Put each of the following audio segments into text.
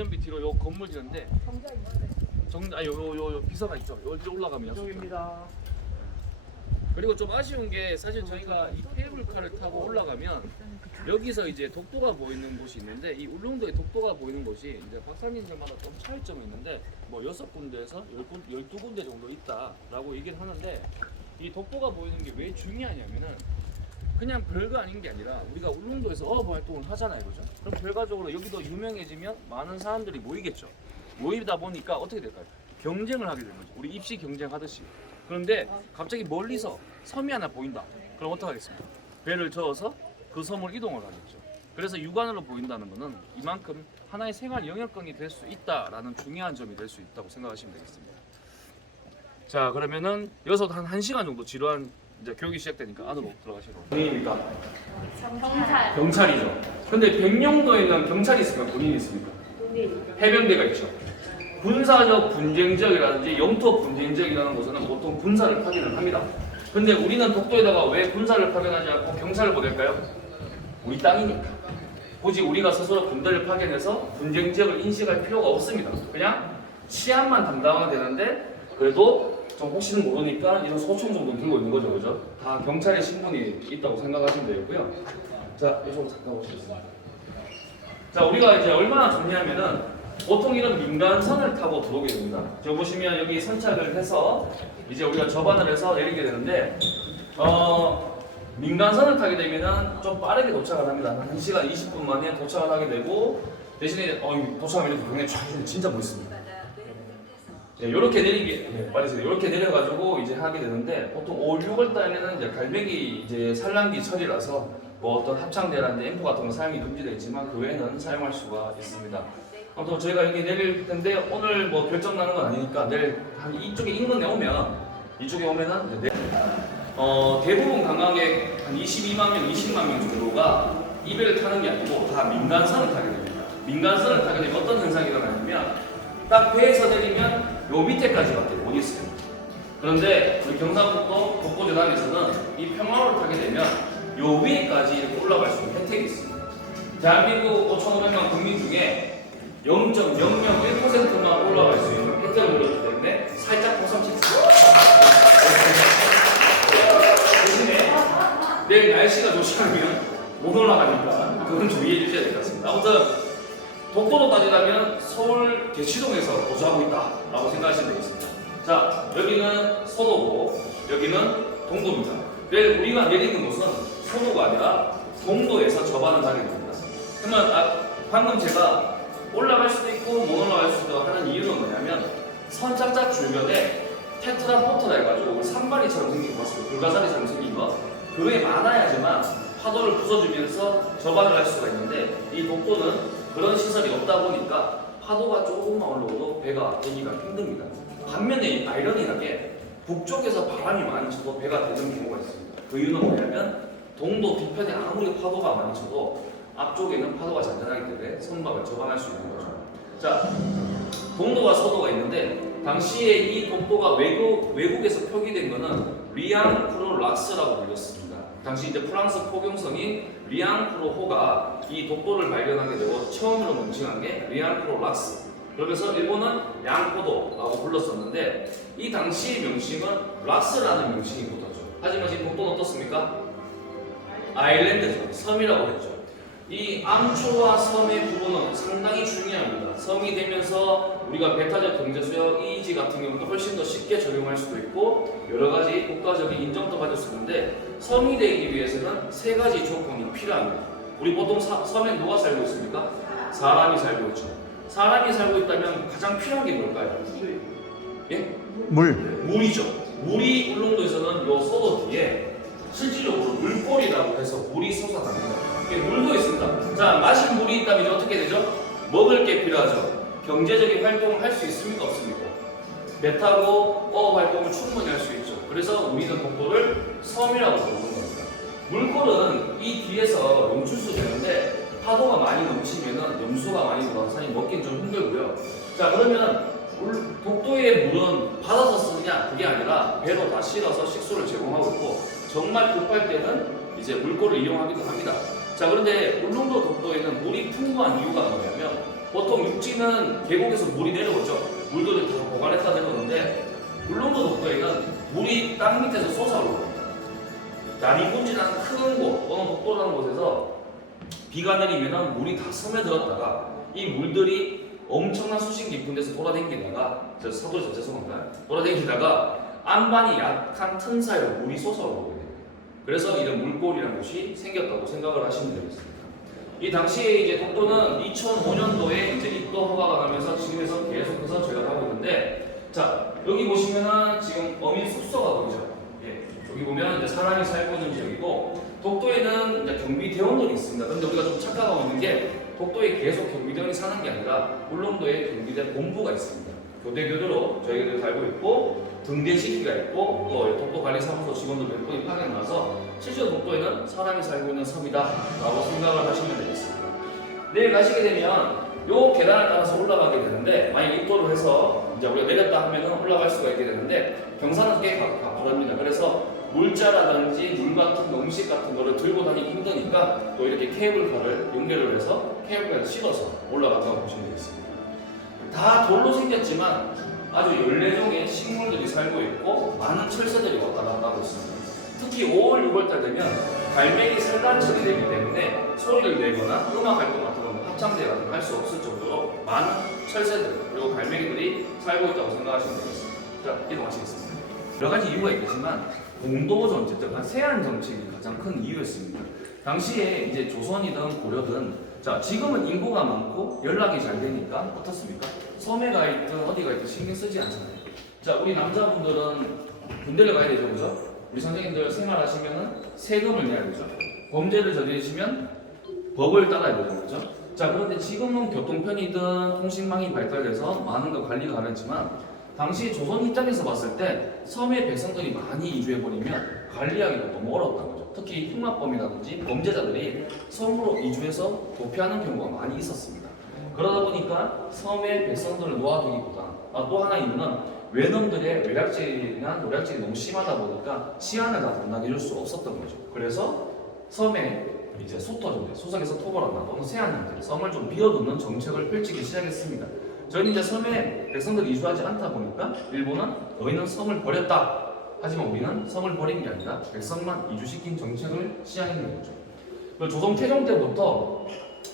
기념비티로 요 건물 지는데 요 비서가 있죠. 여기 올라가면 이쪽입니다. 그리고 좀 아쉬운 게 사실 저희가 이 케이블카를 타고 올라가면 여기서 이제 독도가 보이는 곳이 있는데 이 울릉도에 독도가 보이는 곳이 이제 박사님들마다 좀 차이점이 있는데 뭐 6군데에서 12군데 정도 있다라고 얘기를 하는데 이 독도가 보이는 게 왜 중요하냐면은 그냥 별거 아닌 게 아니라 우리가 울릉도에서 어업 활동을 하잖아요, 그죠? 그럼 결과적으로 여기도 유명해지면 많은 사람들이 모이겠죠. 모이다 보니까 어떻게 될까요? 경쟁을 하게 되는 거죠. 우리 입시 경쟁하듯이. 그런데 갑자기 멀리서 섬이 하나 보인다. 그럼 어떡하겠습니까? 배를 저어서 그 섬을 이동을 하겠죠. 그래서 육안으로 보인다는 것은 이만큼 하나의 생활 영역권이 될 수 있다라는 중요한 점이 될 수 있다고 생각하시면 되겠습니다. 자, 그러면은 여기서 한 1시간 정도 지루한 이제 교육이 시작되니까 안으로 들어가시도록. 군인입니까? 경찰. 경찰이죠. 근데 백령도에는 경찰이 있습니까? 군인이 있습니까? 해병대가 있죠. 군사적 분쟁 지역이라든지 영토 분쟁 지역이라는 곳에는 보통 군사를 파견을 합니다. 근데 우리는 독도에다가 왜 군사를 파견하지 않고 경찰을 보낼까요? 우리 땅이니까. 굳이 우리가 스스로 군대를 파견해서 분쟁 지역을 인식할 필요가 없습니다. 그냥 치안만 담당하면 되는데 그래도 좀 혹시는 모르니까 이런 소총 정도 들고 있는 거죠, 그죠? 다 경찰의 신분이 있다고 생각하시면 되겠고요. 자, 이쪽으로 잠깐 오시겠습니다. 자, 우리가 이제 얼마나 좋냐면은 보통 이런 민간선을 타고 들어오게 됩니다. 저 보시면 여기 선착을 해서 이제 우리가 접안을 해서 내리게 되는데 민간선을 타게 되면은 좀 빠르게 도착을 합니다. 한 1시간 20분 만에 도착을 하게 되고 대신에 도착하면 이렇게 굉장히 쫙 진짜 멋있습니다. 네, 이렇게 내리게 빠르세요. 이렇게 내려가지고 이제 하게 되는데 보통 5, 6월 달에는 이제 갈매기 이제 산란기 철이라서 뭐 어떤 합창대라든지 앰프 같은 거 사용이 금지되어 있지만 그 외에는 사용할 수가 있습니다. 아무튼 저희가 여기 내릴 텐데 오늘 뭐 결정 나는 건 아니니까 내일 한 이쪽에 인근에 오면 이쪽에 오면은 이제 대부분 관광객 한 22만 명, 20만 명 정도가 이 배를 타는 게 아니고 다 민간선을 타게 됩니다. 민간선을 타게 되면 어떤 현상이 일어나냐면 딱 배에서 내리면 요 밑에까지밖에 못 있어요. 그런데 우리 경상북도 독보재단에서는 이 평화로를 타게 되면 요 위에까지 이렇게 올라갈 수 있는 혜택이 있습니다. 대한민국 5,500만 국민 중에 0.001%만 올라갈 수 있는 혜택을 누렸기 때문에 살짝 보상치겠습니다. 대신에 내일 날씨가 좋지않으면 못 올라가니까 그건 주의해 주셔야 될 것 같습니다. 아무튼 독도로 따지자면 서울 대치동에서 거주하고 있다라고 생각하시면 되겠습니다. 자, 여기는 서도고 여기는 동도입니다. 내일 우리가 내리는 곳은 서도가 아니라 동도에서 접안을 하게 됩니다. 그러면 방금 제가 올라갈 수도 있고 못 올라갈 수도 하는 이유는 뭐냐면 선착장 주변에 테트라포트라 해가지고 산발이처럼 생긴 거 같습니다. 불가사리처럼 생긴 거 그게 많아야지만 파도를 부숴주면서 접안을 할 수가 있는데 이 독도는 그런 시설이 없다 보니까 파도가 조금만 올라오도 배가 되기가 힘듭니다. 반면에 아이러니하게 북쪽에서 바람이 많이 쳐도 배가 되는 경우가 있습니다. 그 이유는 뭐냐면 동도 뒤편에 아무리 파도가 많이 쳐도 앞쪽에는 파도가 잔잔하기 때문에 선박을 접안할 수 있는 거죠. 자, 동도와 서도가 있는데 당시에 이 독도가 외국에서 표기된 거는 리앙크로락스라고 불렸습니다. 당시 이제 프랑스 포경성인 리앙크로호가 이 독도를 발견하게 되고 처음으로 명칭한 게 리앙크로락스. 그러면서 일본은 양포도라고 불렀었는데 이 당시 명칭은 락스라는 명칭이 붙었죠. 하지만 지금 독도는 어떻습니까? 아일랜드죠. 섬이라고 했죠. 이 암초와 섬의 부분은 상당히 중요합니다. 섬이 되면서 우리가 배타적 경제수역 EEZ 같은 경우도 훨씬 더 쉽게 적용할 수도 있고 여러 가지 국가적인 인정도 받을 수 있는데 섬이 되기 위해서는 3가지 조건이 필요합니다. 우리 보통 섬에 누가 살고 있습니까? 사람이 살고 있죠. 사람이 살고 있다면 가장 필요한 게 뭘까요? 예? 물이죠. 물이 울릉도에서는 요 서도 뒤에 실질적으로 물골이라고 해서 물이 솟아납니다. 물도 있습니다. 자, 마실 물이 있다면 이제 어떻게 되죠? 먹을 게 필요하죠. 경제적인 활동을 할 수 있습니까? 없습니까? 배 타고 어업 활동을 충분히 할 수 있죠. 그래서 우리는 독도를 섬이라고 부르는 겁니다. 물골은 이 뒤에서 용출수 되는데 파도가 많이 넘치면은 염수가 많이 들어가서 사실 먹기는 좀 힘들고요. 자, 그러면 독도의 물은 받아서 쓰느냐? 그게 아니라 배로 다 실어서 식수를 제공하고 있고 정말 급할 때는 이제 물골을 이용하기도 합니다. 자, 그런데 울릉도 독도에는 물이 풍부한 이유가 뭐냐면 보통 육지는 계곡에서 물이 내려오죠. 물들을 다 보관했다 내려오는데 울릉도 독도에는 물이 땅 밑에서 솟아오릅니다. 난이군지라는 큰 곳 또는 독도라는 곳에서 비가 내리면 물이 다 섬에 들었다가 이 물들이 엄청난 수심 깊은 데서 돌아다니다가 서둘러 서 죄송합니다. 돌아다니다가 안반이 약한 틈 사이로 물이 솟아오르게 됩니다. 그래서 이런 물골이라는 곳이 생겼다고 생각을 하시면 되겠습니다. 이 당시에 이제 독도는 2005년도에 이제 입도 허가가 나면서 지금에서 계속해서 제가 하고 있는데, 자 여기 보시면은 지금 어민 숙소가 보이죠. 예, 여기 보면 이제 사람이 살고 있는 지역이고 독도에는 이제 경비대원들이 있습니다. 그런데 우리가 좀 착각하고 있는 게 독도에 계속 경비대원이 사는 게 아니라 울릉도에 경비대 본부가 있습니다. 교대교대로 저희들 살고 있고 등대시기가 있고 또 독도관리사무소 직원들 몇 분이 파견 나서 실제로 독도에는 사람이 살고 있는 섬이다라고 생각을 하시면 되겠습니다. 내일 가시게 되면 요 계단을 따라서 올라가게 되는데 만약 입도를 해서 이제 우리가 내렸다 하면은 올라갈 수가 있게 되는데 경사는 꽤 가파릅니다. 그래서 물자라든지 물 같은 거, 음식 같은 거를 들고 다니기 힘드니까 또 이렇게 케이블카를 연결을 해서 케이블카를 실어서 올라간다고 보시면 되겠습니다. 다 돌로 생겼지만 아주 14종의 식물들이 살고 있고 많은 철새들이 왔다 갔다 하고 있습니다. 특히 5월, 6월달 되면 갈매기 산란철이 되기 때문에 소리를 내거나 음악 활동 같은 거 합창대 같은 거 할 수 없을 정도로 많은 철새들 그리고 갈매기들이 살고 있다고 생각하시면 되겠습니다. 자, 이동하시겠습니다. 여러 가지 이유가 있겠지만 공도 정책, 즉 세안 정책이 가장 큰 이유였습니다. 당시에 이제 조선이든 고려든 자 지금은 인구가 많고 연락이 잘 되니까 어떻습니까? 섬에 가 있든 어디 가 있든 신경 쓰지 않잖아요. 자 우리 남자분들은 군대를 가야 되죠, 그죠? 우리 선생님들 생활하시면은 세금을 내야 되죠. 범죄를 저지르시면 법을 따라야 되는 거죠. 자 그런데 지금은 교통편이든 통신망이 발달돼서 많은 거 관리가 가능하지만 당시 조선 입장에서 봤을 때 섬에 백성들이 많이 이주해버리면 관리하기가 너무 어렵다는 거죠. 특히 흉악범이라든지 범죄자들이 섬으로 이주해서 도피하는 경우가 많이 있었습니다. 그러다 보니까 섬의 백성들을 놓아두기보다 또 하나 이유는 외놈들의 외략질이나 노략질이 너무 심하다 보니까 치안을 다 담당해줄 수 없었던 거죠. 그래서 섬에 이제 소터족들, 소속에서 토벌한다 또는 세안형들, 섬을 좀 비워두는 정책을 펼치기 시작했습니다. 저희는 이제 섬에 백성들이 이주하지 않다 보니까 일본은 너희는 섬을 버렸다. 하지만 우리는 섬을 버린 게 아니라 백성만 이주시킨 정책을 시행했는 거죠. 조선 태종 때부터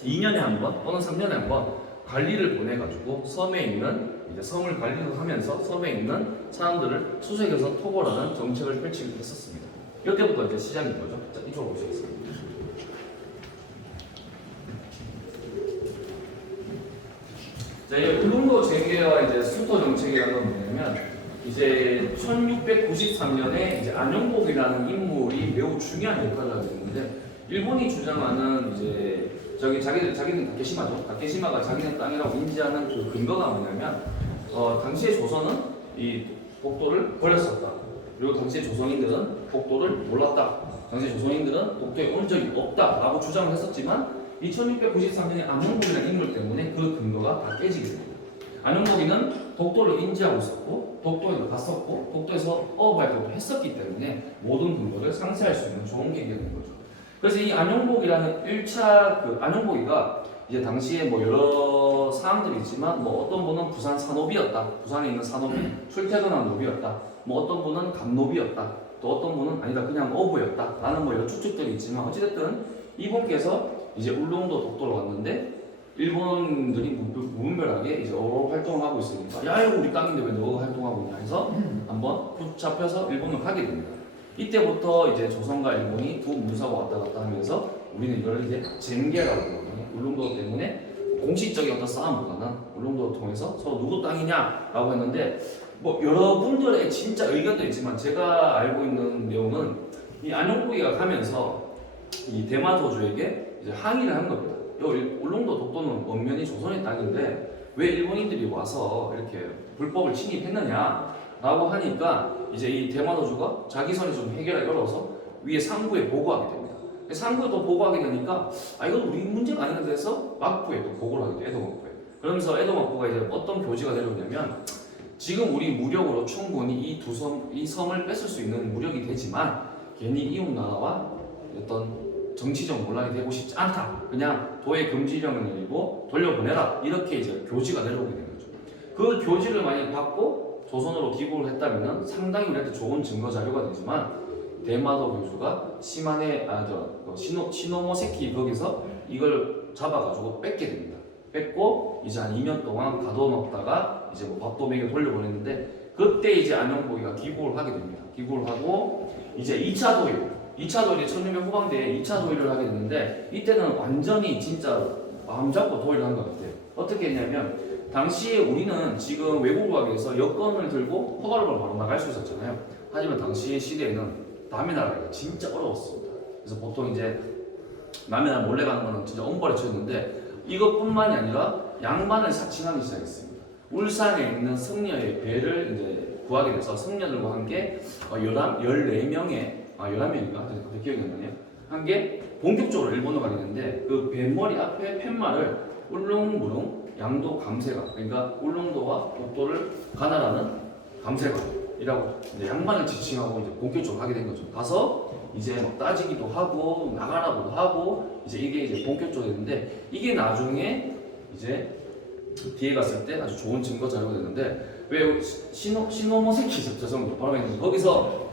2년에 한 번 또는 3년에 한 번 관리를 보내가지고 섬에 있는 이제 섬을 관리를 하면서 섬에 있는 사람들을 수색해서 토벌하는 정책을 펼치기도 했었습니다. 이때부터 이제 시작인 거죠. 자, 이쪽으로 보시겠습니다. 자, 이 울릉도 재개와 이제 수도 정책이라는 건 뭐냐면 이제 1693년에 이제 안용복이라는 인물이 매우 중요한 역할을 하게 되는데 일본이 주장하는 이제 자기는 다케시마가 자기네 땅이라고 인지하는 그 근거가 뭐냐면 당시에 조선은 이 독도를 버렸었다. 그리고 당시에 조선인들은 독도를 몰랐다. 당시 조선인들은 독도에 온 적이 없다라고 주장을 했었지만 1693년에 안용복이라는 인물 때문에 그 근거가 다 깨지게 됩니다. 안용복이는 독도를 인지하고 있었고 독도에 갔었고 독도에서 어업 활동도 했었기 때문에 모든 근거를 상쇄할 수 있는 좋은 계기가 된 거죠. 그래서 이 안용복이라는 1차 그 안용복이가 이제 당시에 뭐 여러 사람들이 있지만 뭐 어떤 분은 부산 산업이었다. 부산에 있는 산업이 출퇴근한 노비였다. 뭐 어떤 분은 감노비였다. 또 어떤 분은 아니다 그냥 어부였다. 라는 뭐 여러 추측들이 있지만 어찌됐든 이분께서 이제 울릉도 독도로 왔는데 일본들이 무분별하게 이제 어업 활동을 하고 있으니까 야 이거 우리 땅인데 왜 너가 활동하고 있냐 해서 한번 붙잡혀서 일본을 가게 됩니다. 이때부터 이제 조선과 일본이 두 문사가 왔다 갔다 하면서 우리는 이걸 이제 쟁계라고 부르거든요. 울릉도 때문에 공식적인 어떤 싸움보다는 울릉도를 통해서 서로 누구 땅이냐라고 했는데 뭐 여러분들의 진짜 의견도 있지만 제가 알고 있는 내용은 이 안용복이가 가면서 이 대마도주에게 이제 항의를 한 겁니다. 울릉도 독도는 엄연히 조선의 땅인데 왜 일본인들이 와서 이렇게 불법을 침입했느냐라고 하니까 이제 이 대마도주가 자기 선에 좀 해결하기 어려워서 위에 상부에 보고하게 됩니다. 상부에 또 보고하게 되니까 이건 우리 문제가 아닌데 해서 막부에 또 보고를 하게 돼요. 에도막부에. 그러면서 에도막부가 이제 어떤 교지가 내려오냐면 지금 우리 무력으로 충분히 이 섬을 뺏을 수 있는 무력이 되지만 괜히 이웃 나라와 어떤 정치적 논란이 되고 싶지 않다. 그냥 도의 금지령을 내리고 돌려보내라. 이렇게 이제 교지가 내려오게 된 거죠. 그 교지를 만약에 받고 조선으로 기고를 했다면 상당히 우리한테 좋은 증거 자료가 되지만 대마도 교주가 시마네 시노모세키 거기서 이걸 잡아가지고 뺏게 됩니다. 뺏고 이제 한 2년 동안 가둬놓다가 이제 뭐 밥도 먹여 돌려보냈는데 그때 이제 안녕보기가 기고를 하게 됩니다. 기고를 하고 이제 2차 도일 1600 후반대에 2차 도일을 하게 됐는데 이때는 완전히 진짜 마음 잡고 도일을 한 것 같아요. 어떻게 했냐면 당시에 우리는 지금 외국을 가기 위해서 여권을 들고 허가를 바로 나갈 수 있었잖아요. 하지만 당시 시대에는 남의 나라가 진짜 어려웠습니다. 그래서 보통 이제 남의 나라 몰래 가는 거는 진짜 엄벌에 처했는데 이것뿐만이 아니라 양반을 사칭하기 시작했습니다. 울산에 있는 승려의 배를 이제 구하게 돼서 승려들과 함께 14명의 11명인가? 갑자기 기억이 안 나네요. 한 게 본격적으로 일본으로 가게 되는데 그 뱃머리 앞에 팻말을 울릉무릉 양도 감세가 그러니까 울릉도와 독도를 가나라는 감세가이라고 이제 양반을 지칭하고 이제 본격적으로 하게 된 거죠. 가서 이제 막 따지기도 하고 나가라고도 하고 이제 이게 이제 본격적으로 됐는데 이게 나중에 이제 뒤에 갔을 때 아주 좋은 증거 자료가 됐는데 왜 시노모세키 죄송합니다. 바로 했는데 거기서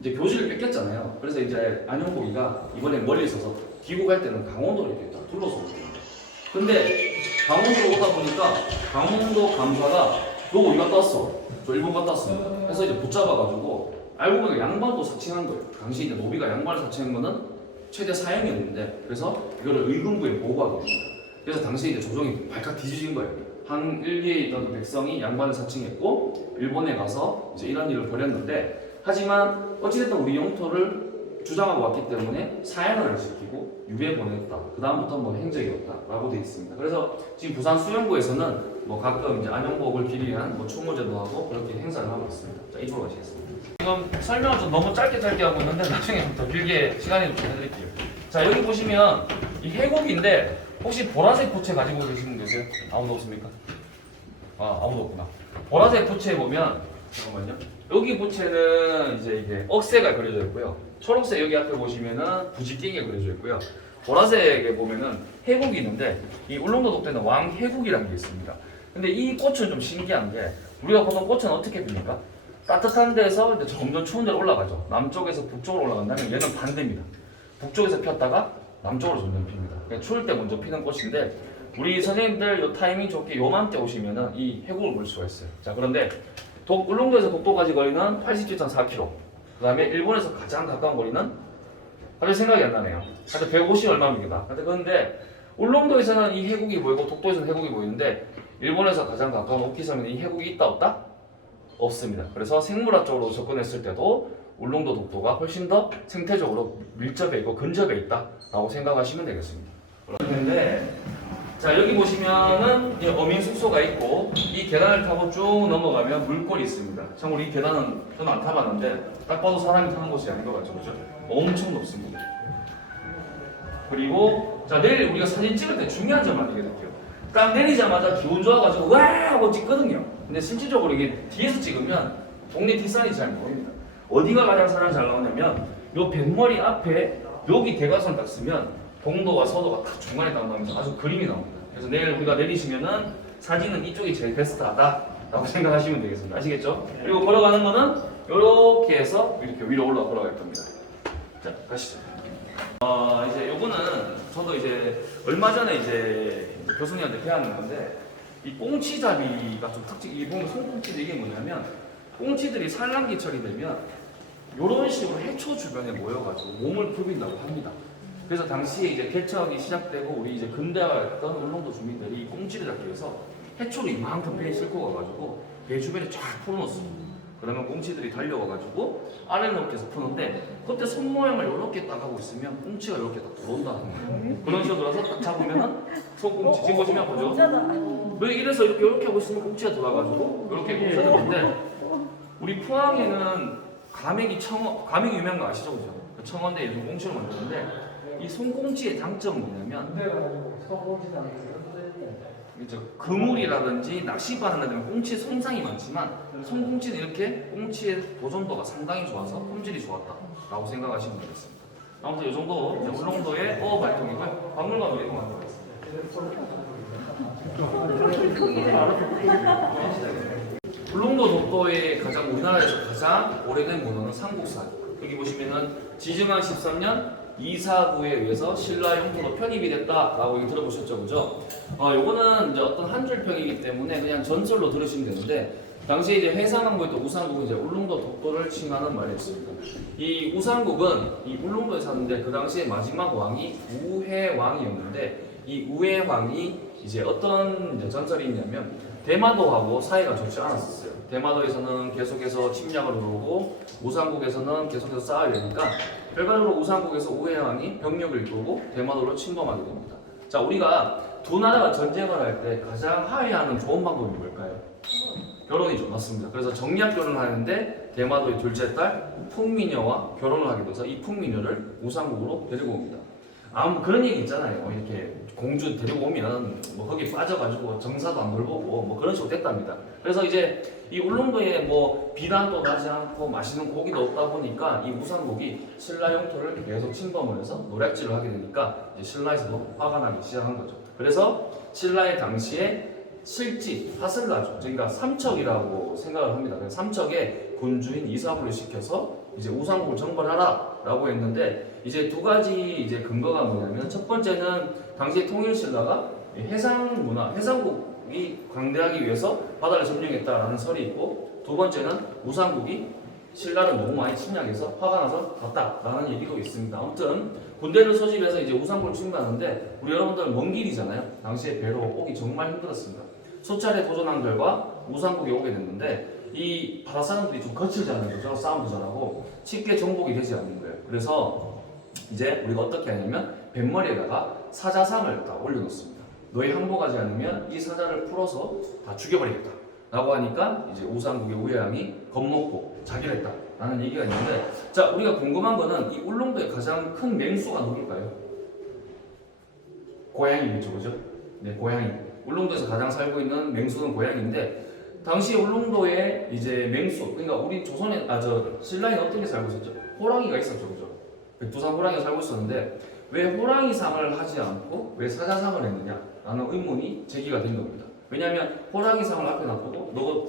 이제 교지를 뺏겼잖아요. 그래서 이제 안녕보기가 이번에 멀리 있어서 귀국할 때는 강원도를 이렇게 딱 둘러서 오거든요. 근데 강원도로 오다 보니까 강원도 감사가 너 어디 갔다 왔어? 저 일본 갔다 왔습니다. 그래서 이제 붙잡아가지고 알고 보니까 양반도 사칭한 거예요. 당시 이제 노비가 양반을 사칭한 거는 최대 사형이었는데 그래서 이거를 의금부에 보고하게 됩니다. 그래서 당시 이제 조정이 발칵 뒤집은 거예요. 한 일기에 있던 백성이 양반을 사칭했고 일본에 가서 이제 이런 일을 벌였는데 하지만 어찌됐든 우리 영토를 주장하고 왔기 때문에 사형을 시키고 유배 보냈다. 그 다음부터 뭐 행적이었다라고 되어 있습니다. 그래서 지금 부산 수영구에서는 뭐 가끔 이제 안영복을 기리한 뭐 추모제도 하고 그렇게 행사를 하고 있습니다. 자 이쪽으로 가시겠습니다. 지금 설명을 좀 너무 짧게 하고 있는데 나중에 좀 더 길게 시간이 좀 해드릴게요. 자 여기 보시면 이 해곡인데 혹시 보라색 부채 가지고 계시는 분 계세요? 아무도 없습니까? 아 아무도 없구나. 보라색 부채에 보면 잠깐만요. 여기 부채는 이제 이게 억새가 그려져 있고요. 초록색 여기 앞에 보시면은 부지깽이가 그려져 있고요. 보라색에 보면은 해국이 있는데 이 울릉도 독도에는 왕해국이라는 게 있습니다. 근데 이 꽃은 좀 신기한 게 우리가 보통 꽃은 어떻게 핍니까? 따뜻한 데서 이제 점점 추운 데로 올라가죠. 남쪽에서 북쪽으로 올라간다면 얘는 반대입니다. 북쪽에서 폈다가 남쪽으로 점점 핍니다. 그러니까 추울 때 먼저 피는 꽃인데 우리 선생님들 요 타이밍 좋게 요맘때 오시면은 이 해국을 볼 수가 있어요. 자 그런데 울릉도에서 독도까지 거리는 87.4km. 그 다음에 일본에서 가장 가까운 거리는 갑자기 생각이 안 나네요. 하여튼 150 얼마입니다. 그런데 울릉도에서는 이 해국이 보이고 독도에서는 해국이 보이는데 일본에서 가장 가까운 오키섬에는 이 해국이 있다 없다? 없습니다. 그래서 생물학적으로 접근했을 때도 울릉도 독도가 훨씬 더 생태적으로 밀접해 있고 근접해 있다라고 생각하시면 되겠습니다. 그런데 자 여기 보시면은 이제 어민 숙소가 있고 이 계단을 타고 쭉 넘어가면 물골이 있습니다. 참고로 이 계단은 저는 안 타봤는데 딱 봐도 사람이 타는 곳이 아닌 것 같죠, 그죠? 엄청 높습니다. 그리고 자 내일 우리가 사진 찍을 때 중요한 점 알려드릴게요. 딱 내리자마자 기분 좋아가지고 와 하고 찍거든요. 근데 실질적으로 이게 뒤에서 찍으면 동네 뒷산이 잘 보입니다. 어디가 가장 사람 잘 나오냐면 요 뱃머리 앞에 여기 대각선 딱 쓰면 동도와 서도가 딱 중간에 딱 나오면서 아주 그림이 나옵니다. 그래서 내일 우리가 내리시면은 사진은 이쪽이 제일 베스트하다라고 생각하시면 되겠습니다. 아시겠죠? 그리고 걸어가는 거는 이렇게 해서 이렇게 위로 올라갈 겁니다. 자, 가시죠. 이제 요거는 저도 이제 얼마 전에 이제 교수님한테 배웠는 건데 이 꽁치잡이가 좀 특징, 이 보면 손꽁치들 이게 뭐냐면 꽁치들이 산란기철이 되면 이런 식으로 해초 주변에 모여가지고 몸을 굽인다고 합니다. 그래서 당시에 이제 개척이 시작되고 우리 이제 근대화했던 울릉도 주민들이 이 꽁치를 잡기 위해서 해초를 이만큼 배에 싣고 가가지고 배 주변에 쫙 풀어놓습니다. 그러면 꽁치들이 달려와가지고 아래 높이에서 푸는데 그때 손 모양을 이렇게 딱 하고 있으면 꽁치가 이렇게 딱 들어온다는 거예요. 그런 식으로 들어서 딱 잡으면은 손꽁치 지금 보시면 보죠. 왜 이래서 이렇게 하고 있으면 꽁치가 들어와가지고 이렇게 꽁치가 들어오는데 우리 포항에는 가맥이 유명한 거 아시죠, 그죠? 청원대 요즘 꽁치를 만드는데 이 손꽁치의 장점은 뭐냐면 그물이라든지 낚시바늘 등은 꽁치에 손상이 많지만 손꽁치는 이렇게 꽁치의 보존도가 상당히 좋아서 품질이 좋았다라고 생각하시면 되겠습니다. 아무튼 이 정도 이제 울릉도의 어업 활동이고요. 박물관으로 이동하도록 하겠습니다. 울릉도 독도의 가장 우리나라에서 가장 오래된 문헌은 삼국사. 여기 보시면은 지증한 13년 이사구에 의해서 신라 영토로 편입이 됐다라고 얘기 들어보셨죠, 그죠? 요거는 이제 어떤 한 줄평이기 때문에 그냥 전설로 들으시면 되는데 당시에 이제 해상왕국의 또 우상국은 이제 울릉도 독도를 칭하는 말이었습니다. 이 우상국은 이 울릉도에 사는데 그 당시에 마지막 왕이 우해왕이었는데 이 우해왕이 이제 어떤 이제 전설이 있냐면 대마도하고 사이가 좋지 않았었어요. 대마도에서는 계속해서 침략을 들어오고 우상국에서는 계속해서 쌓아야 되니까 결과적으로 우상국에서 우해왕이 병력을 이끌고 대마도를 침범하게 됩니다. 자, 우리가 두 나라가 전쟁을 할 때 가장 화해하는 좋은 방법이 뭘까요? 결혼이죠. 맞습니다. 그래서 정략 결혼을 하는데 대마도의 둘째 딸 풍미녀와 결혼을 하게 돼서 이 풍미녀를 우상국으로 데리고 옵니다. 그런 얘기 있잖아요. 이렇게 공주 데리고 오면 뭐 거기 빠져가지고 정사도 안 돌보고 뭐 그런 식으로 됐답니다. 그래서 이제 이 울릉도에 뭐 비단도 나지 않고 맛있는 고기도 없다 보니까 이 우상국이 신라 영토를 계속 침범을 해서 노략질을 하게 되니까 이제 신라에서도 화가 나기 시작한 거죠. 그래서 신라의 당시에 실지, 하슬라죠. 그러니까 삼척이라고 생각을 합니다. 그래서 삼척에 군주인 이사부를 시켜서 이제 우상국을 정벌하라 라고 했는데 이제 두 가지 이제 근거가 뭐냐면 첫 번째는 당시 통일신라가 해상 문화, 해상국이 강대하기 위해서 바다를 점령했다라는 설이 있고 두 번째는 우상국이 신라를 너무 많이 침략해서 화가 나서 갔다라는 얘기도 있습니다. 아무튼 군대를 소집해서 이제 우상국을 침략하는데 우리 여러분들 먼 길이잖아요. 당시에 배로 오기 정말 힘들었습니다. 수차례 도전한 결과 우상국에 오게 됐는데 이 바다 사람들이 좀 거칠지 않은 거죠. 싸움도 잘하고 쉽게 정복이 되지 않는 거예요. 그래서 이제 우리가 어떻게 하냐면 뱃머리에다가 사자상을 다 올려놓습니다. 너희 항복하지 않으면 이 사자를 풀어서 다 죽여버리겠다 라고 하니까 이제 우상국의 우해왕이 겁먹고 자기를 했다 라는 얘기가 있는데 자, 우리가 궁금한 거는 이 울릉도의 가장 큰 맹수가 누굴까요? 고양이겠죠, 그죠? 네, 고양이. 울릉도에서 가장 살고 있는 맹수는 고양이인데 당시 울릉도에 이제 맹수, 그러니까 우리 조선에 신라에는 어떤 게 살고 있었죠? 호랑이가 있었죠, 그죠? 백두산 호랑이가 살고 있었는데 왜 호랑이상을 하지 않고 왜 사자상을 했느냐라는 의문이 제기가 된 겁니다. 왜냐하면 호랑이상을 앞에 놔두고 너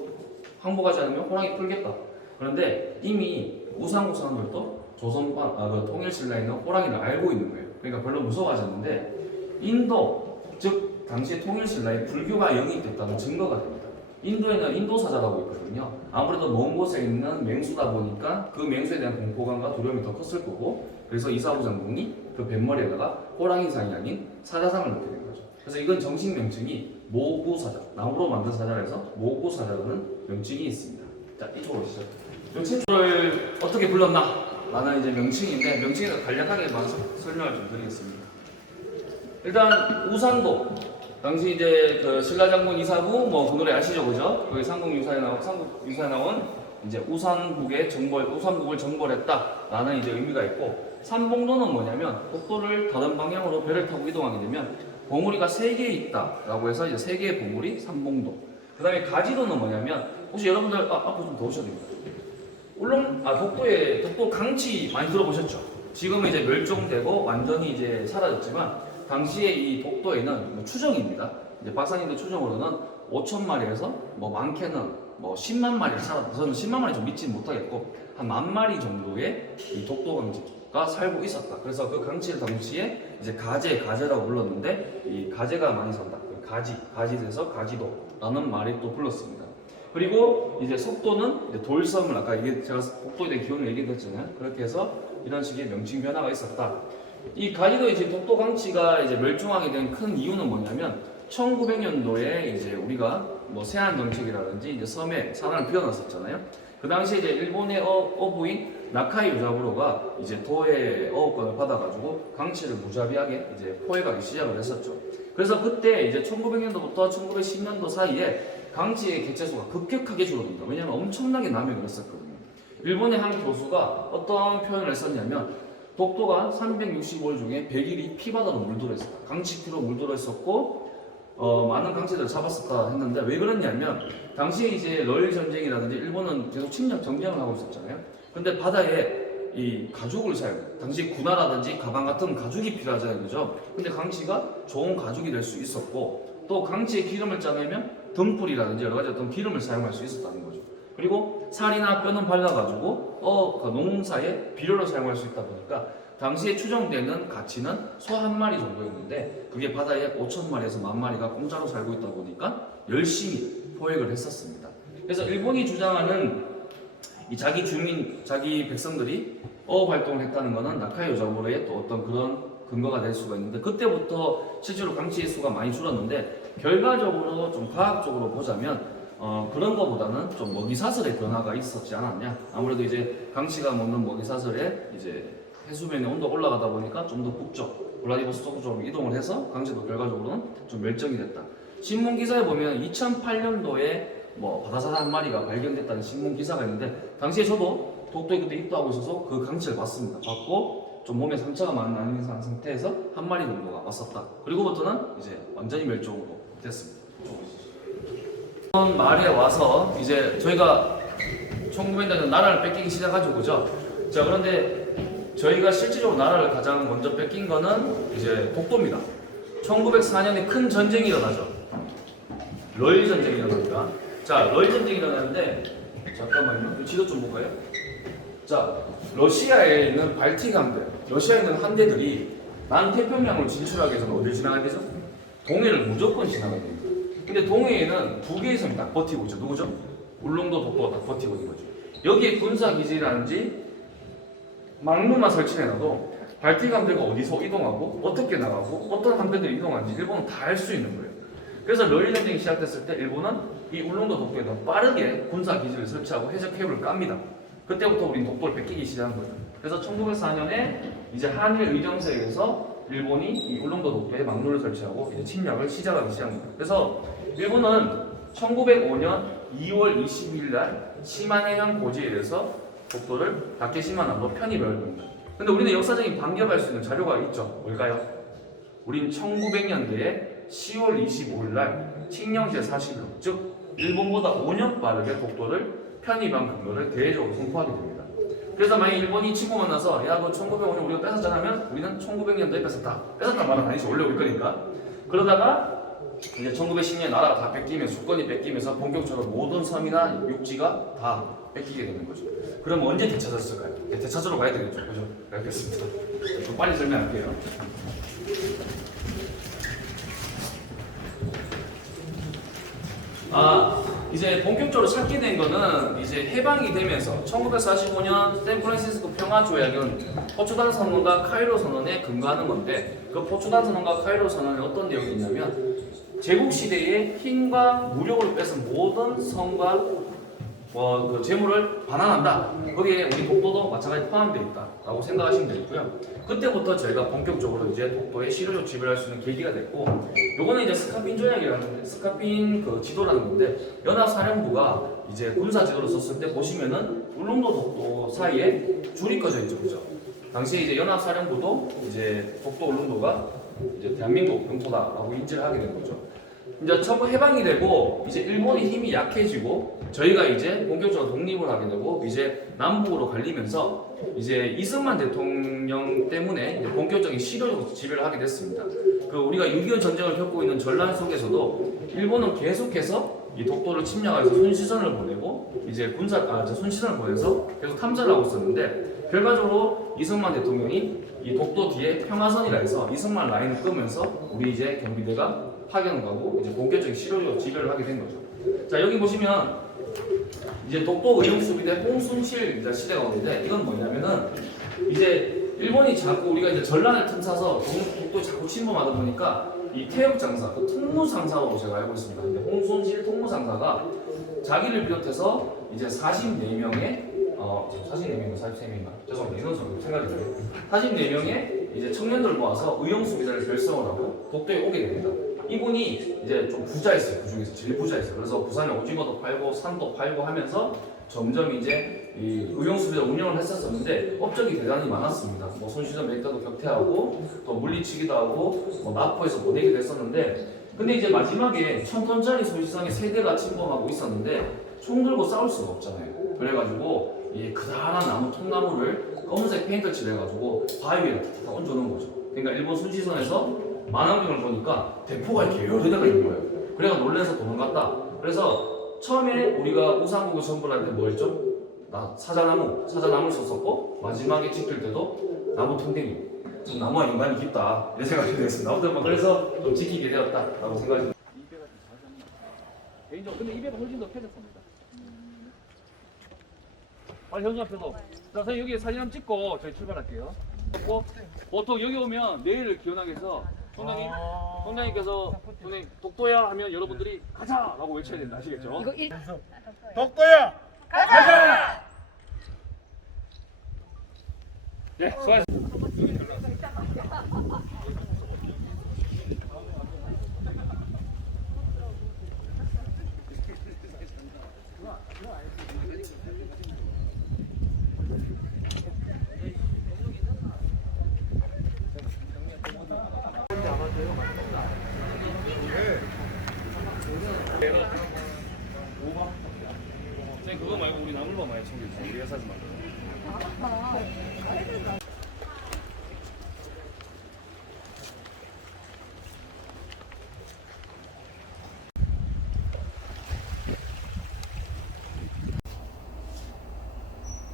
항복하지 않으면 호랑이 풀겠다. 그런데 이미 우상국 사람들도 조선반 통일신라에 있는 호랑이를 알고 있는 거예요. 그러니까 별로 무서워하지 않는데 인도, 즉 당시 통일신라에 불교가 영입됐다는 증거가 됩니다. 인도에는 인도사자라고 있거든요. 아무래도 먼 곳에 있는 맹수다 보니까 그 맹수에 대한 공포감과 두려움이 더 컸을 거고 그래서 이사부 장군이 그 뱃머리에다가 호랑이상이 아닌 사자상을 넣게 된 거죠. 그래서 이건 정식 명칭이 모구사자, 나무로 만든 사자라서 모구사자라는 명칭이 있습니다. 자, 이쪽으로 오시죠. 이 친구를 어떻게 불렀나? 라는 이제 명칭인데 명칭에 간략하게 설명을 좀 드리겠습니다. 일단 우상도 당시 이제 그 신라 장군 이사부 뭐 그 노래 아시죠, 그죠? 거기 삼국유사에 나온 이제 우상국을 정벌했다라는 이제 의미가 있고 삼봉도는 뭐냐면 독도를 다른 방향으로 배를 타고 이동하게 되면 봉우리가 3개 있다라고 해서 이제 3개의 봉우리 삼봉도. 그다음에 가지도는 뭐냐면 혹시 여러분들 앞으로 좀 더 오셔도 됩니다. 독도 강치 많이 들어보셨죠? 지금은 이제 멸종되고 완전히 이제 사라졌지만 당시에 이 독도에는 뭐 추정입니다. 이제 박사님들 추정으로는 5,000마리에서 뭐 많게는 뭐 10만 마리를 살았다. 저는 10만 마리 좀 믿지는 못하겠고 한 10,000마리 정도의 이 독도 강치가 살고 있었다. 그래서 그 강치를 당시에 이제 가제라고 불렀는데 이 가제가 많이 산다. 가지에서 가지도라는 말이 또 불렀습니다. 그리고 이제 속도는 이제 돌섬을 아까 제가 독도에 대한 기원을 얘기했잖아요. 그렇게 해서 이런 식의 명칭 변화가 있었다. 이 가지도의 이제 독도 강치가 이제 멸종하게 된 큰 이유는 뭐냐면 1900년도에 이제 우리가 뭐 세안 정책이라든지 이제 섬에 산을 비워놨었잖아요. 그 당시에 이제 일본의 어부인 나카이 요자부로가 이제 도의 어업권을 받아가지고 강치를 무자비하게 이제 포획하기 시작을 했었죠. 그래서 그때 이제 1900년도부터 1910년도 사이에 강치의 개체수가 급격하게 줄어든다. 왜냐하면 엄청나게 남용을 했었거든요. 일본의 한 교수가 어떤 표현을 했었냐면 독도가 365일 중에 100일이 피바다로 물들어 있었다. 강치피로 물들어 있었고 많은 강치들을 잡았었다 했는데 왜 그랬냐면 당시에 이제 러일 전쟁이라든지 일본은 계속 침략 전쟁을 하고 있었잖아요. 근데 바다에 이 가죽을 당시 군화라든지 가방 같은 가죽이 필요하잖아요, 그죠? 근데 강치가 좋은 가죽이 될 수 있었고, 또 강치에 기름을 짜내면 등불이라든지 여러 가지 어떤 기름을 사용할 수 있었다는 거죠. 그리고 살이나 뼈는 발라가지고 그 농사에 비료로 사용할 수 있다 보니까 당시에 추정되는 가치는 소 한 마리 정도였는데, 그게 바다에 5,000마리에서 10,000마리가 공짜로 살고 있다 보니까 열심히 포획을 했었습니다. 그래서 일본이 주장하는 이 자기 주민, 자기 백성들이 어업 활동을 했다는 것은 나카이 요자보로의 또 어떤 그런 근거가 될 수가 있는데, 그때부터 실제로 강치의 수가 많이 줄었는데, 결과적으로 좀 과학적으로 보자면 그런 것보다는 좀 먹이사슬의 변화가 있었지 않았냐. 아무래도 이제 강치가 먹는 먹이사슬에 이제 해수면의 온도가 올라가다 보니까 좀 더 북쪽, 블라디보스토크 쪽으로 이동을 해서 강치도 결과적으로는 좀 멸종이 됐다. 신문 기사에 보면 2008년도에 뭐 바다사자 한 마리가 발견됐다는 신문 기사가 있는데, 당시에 저도 독도에 그때 입도하고 있어서 그 강치를 봤습니다. 봤고 좀 몸에 상처가 많이 나는 상태에서 한 마리 정도가 왔었다. 그리고부터는 이제 완전히 멸종으로 됐습니다. 이번 마을에 와서 이제 저희가 1900년대 나라를 뺏기기 시작하죠, 그죠? 자, 그런데 저희가 실질적으로 나라를 가장 먼저 뺏긴 거는 이제 독도입니다. 1904년에 큰 전쟁이 일어나죠. 러일 전쟁이 일어납니다. 자, 러일 전쟁이 일어나는데, 잠깐만요. 지도 좀 볼까요? 자, 러시아에 있는 발틱 함대, 러시아에 있는 함대들이 남태평양으로 진출하기 위해서는 어딜 지나가야 되죠? 동해를 무조건 지나가야 됩니다. 근데 동해에는 두 개의 섬이 딱 버티고 있죠. 누구죠? 울릉도, 독도가 딱 버티고 있는 거죠. 여기에 군사기지라든지 막루만 설치해놔도 발틱 함대가 어디서 이동하고 어떻게 나가고 어떤 함대들이 이동하는지 일본은 다 알 수 있는 거예요. 그래서 러일 전쟁이 시작됐을 때 일본은 이 울릉도 독도에도 빠르게 군사기지를 설치하고 해적 해협을 깝니다. 그때부터 우린 독도를 뺏기기 시작한 거예요. 그래서 1904년에 이제 한일 의정서에서 일본이 이 울릉도 독도에 막루를 설치하고 이제 침략을 시작하기 시작합니다. 그래서 일본은 1905년 2월 22일 날 시마네현 고지에서 독도를 다케시마나로 편입을 합니다. 근데 우리는 역사적인 반격할 수 있는 자료가 있죠. 뭘까요? 우린 1900년대에 10월 25일 날 칙령제 40일, 즉 일본보다 5년 빠르게 독도를 편입한 근거를 대외적으로 선포하게 됩니다. 그래서 만약 일본이 친구 만나서 야, 너 1905년 우리가 뺏었잖아 하면 우리는 1900년도에 뺏었다. 뺏었단 말은 아니지, 원래 올 거니까. 그러다가 이제 1910년에 나라가 다 뺏기면서, 주권이 뺏기면서 본격적으로 모든 섬이나 육지가 다 뺏기게 되는 거죠. 그럼 언제 되찾았을까요? 되찾으러 가야 되겠죠, 그죠? 알겠습니다. 좀 빨리 설명할게요. 이제 본격적으로 찾게 된 거는 이제 해방이 되면서 1945년 샌프란시스코 평화 조약은 포츠단 선언과 카이로 선언에 근거하는 건데, 그 포츠단 선언과 카이로 선언에 어떤 내용이 있냐면 제국 시대에 힘과 무력으로 뺏은 모든 성과 그 재물을 반환한다. 거기에 우리 독도도 마찬가지 포함되어 있다라고 생각하시면 되겠고요. 그때부터 저희가 본격적으로 이제 독도에 실효적 지배할 수 있는 계기가 됐고, 요거는 이제 스카핀 조약이라는 스카핀 그 지도라는 건데, 연합사령부가 이제 군사 지도를 썼을 때 보시면은 울릉도 독도 사이에 줄이 꺼져 있죠, 그죠? 당시에 이제 연합사령부도 이제 독도 울릉도가 이제 대한민국 영토다라고 인지를 하게 된 거죠. 이제 처음 해방이 되고 이제 일본의 힘이 약해지고 저희가 이제 본격적으로 독립을 하게 되고 이제 남북으로 갈리면서 이제 이승만 대통령 때문에 이제 본격적인 실효적 지배를 하게 됐습니다. 그 우리가 6.25 전쟁을 겪고 있는 전란 속에서도 일본은 계속해서 이 독도를 침략해서 손시선을 보내고 이제 손시선을 보내서 계속 탐사를 하고 있었는데, 결과적으로 이승만 대통령이 이 독도 뒤에 평화선이라 해서 이승만 라인을 끄면서 우리 이제 경비대가 파견을 가고 이제 본격적인 실효적 지배를 하게 된 거죠. 자, 여기 보시면 이제 독도 의용수비대 홍순실 시대가 오는데, 이건 뭐냐면은 이제 일본이 자꾸 우리가 이제 전란을 틈타서 독도 자꾸 침범하다 보니까 이 태역장사, 그 통무상사로 제가 알고 있습니다. 근데 홍순실 통무상사가 자기를 비롯해서 이제 44명의 44명인가 43명인가 죄송합니다. 인원수 생각이 들어요. 44명의 이제 청년들을 모아서 의용수비대를 결성을 하고 독도에 오게 됩니다. 이분이 이제 좀 부자였어요. 그 중에서 제일 부자였어요. 그래서 부산에 오징어도 팔고 산도 팔고 하면서 점점 이제 이 의용수비대 운영을 했었는데 업적이 대단히 많았습니다. 뭐 손시전 메이터도 격퇴하고 또 물리치기도 하고 뭐 나포에서 보내기도 했었는데, 근데 이제 마지막에 1000톤짜리 소지상에 3대가 침범하고 있었는데 총 들고 싸울 수가 없잖아요. 그래가지고 이 그다란 나무 통나무를 검은색 페인트 칠해가지고 바위 위에 다 얹어놓은 거죠. 그러니까 일본 순시선에서 만환경을 보니까 대포가 이렇게 여러 대가 있는 거예요. 그래가 놀라서 도망갔다. 그래서 처음에 우리가 우상국을 선물할 때 뭐였죠? 사자나무를 썼었고 마지막에 찍힐 때도 나무 통댕이. 좀 나무와 인간이 깊다 이런 생각이 들었습니다. 아무튼 뭐 그래서 좀 지키게 되었다라고 생각이 듭니다. 개인적으로 근데 200은 훨씬 더 펴졌습니다. 빨리 현수 앞에서 자 선생님 여기 사진 한번 찍고 저희 출발할게요. 보통 여기 오면 내일을 기원하기 위해서 총장님께서 선생님 독도야 하면 여러분들이 가자라고 외쳐야 된다 아시겠죠? 이거 1 독도야! 가자! 네 수고하셨습니다. 선생님 그거 말고 우리 나물만 많이 챙겨주세요. 우리 회사지 말고.